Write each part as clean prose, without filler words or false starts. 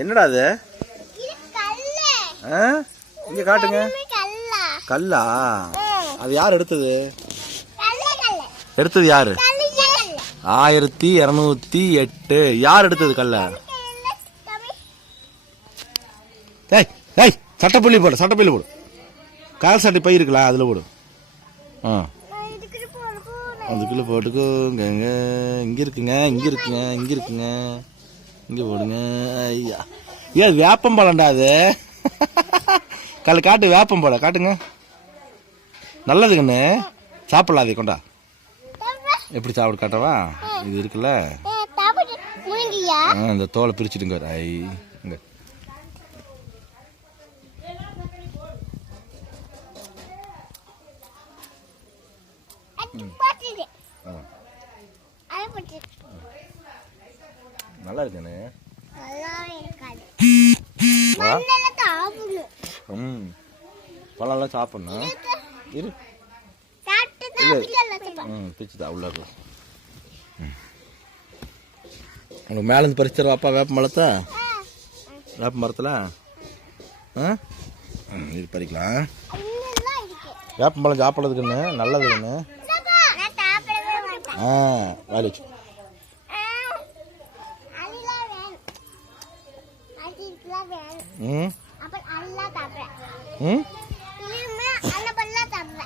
என்னடா அது? இங்க காட்டுங்க. கல்லா? அது யார் எடுத்தது? எடுத்தது யாரு? 1208. யார் எடுத்தது கல்ல? ஏய் ஏய், சட்டப்புள்ளி போடு, சட்டப்புள்ளி போடு. கால் சட்டை பை இருக்கலாம், அதில் போடு. அதுக்குள்ள போட்டுக்கோங்க. இங்க இருக்குங்க, இங்க இருக்குங்க, இங்க இருக்குங்க, இங்க போடுங்க. ஐயா, ஏன் வேப்பம்பழம்டா அது? கல் காட்டு, வேப்பம்பழம் காட்டுங்க. நல்லது கண்ணு, சாப்பிடலாம். அதை கொண்டா. எப்படி சாப்பிட காட்டவா? இது இருக்குல்ல, இந்த தோலை பிரிச்சுடுங்க. ஐ, இங்க நல்லா இருக்குண்ணே. பழம்லாம் சாப்பிடணும். இரு, பிச்சுதா உள்ள உனக்கு மேலேருந்து பறிச்சு தருவாப்பா வேப்ப மரத்தை. வேப்ப மரத்தில் இது பறிக்கலாம். வேப்ப மரம் சாப்பிட்றதுக்குன்னு நல்லதுக்குன்னு. வேலை வச்சு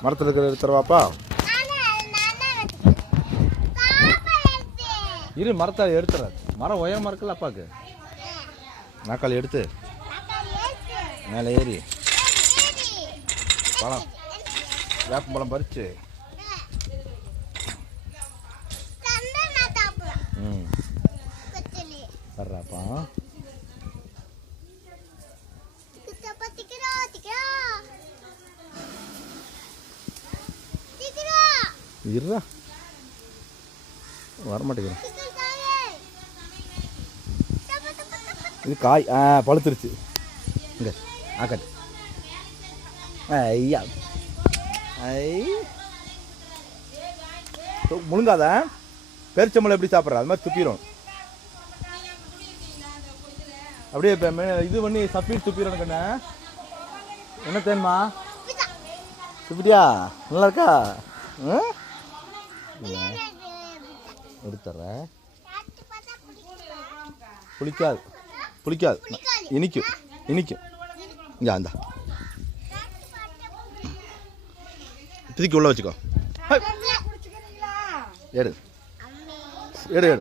மரத்தில் இருக்கிற எடுத்துருவாப்பா. இரு, மரத்தை எடுத்துறாரு. மரம் உயரமா இருக்குல்ல அப்பாவுக்கு. நாக்காளி எடுத்து மேலே ஏறி பழம், வேப்பம்பழம் பறிச்சு வர்றாப்பா. இருடா, வரமாட்டேங்கிறேன். இது காய் பழுத்துருச்சு. இங்க ஆக்கட்டு. ஐயா, ஐ முழுங்காத. பெருச்சம்பளம் எப்படி சாப்பிட்ற? அது மாதிரி துப்பிடும். அப்படியே இது பண்ணி சப்பீட் துப்பிடும் கண்ணா. என்ன தேன்மா துப்பிட்டியா? நல்லா இருக்கா? எடுத்துறேன். புளிக்காது, புளிக்காது, இனிக்கும், இனிக்கும். இங்கே அந்த திருக்கி உள்ள வச்சுக்கோ. எடு எடு எடு.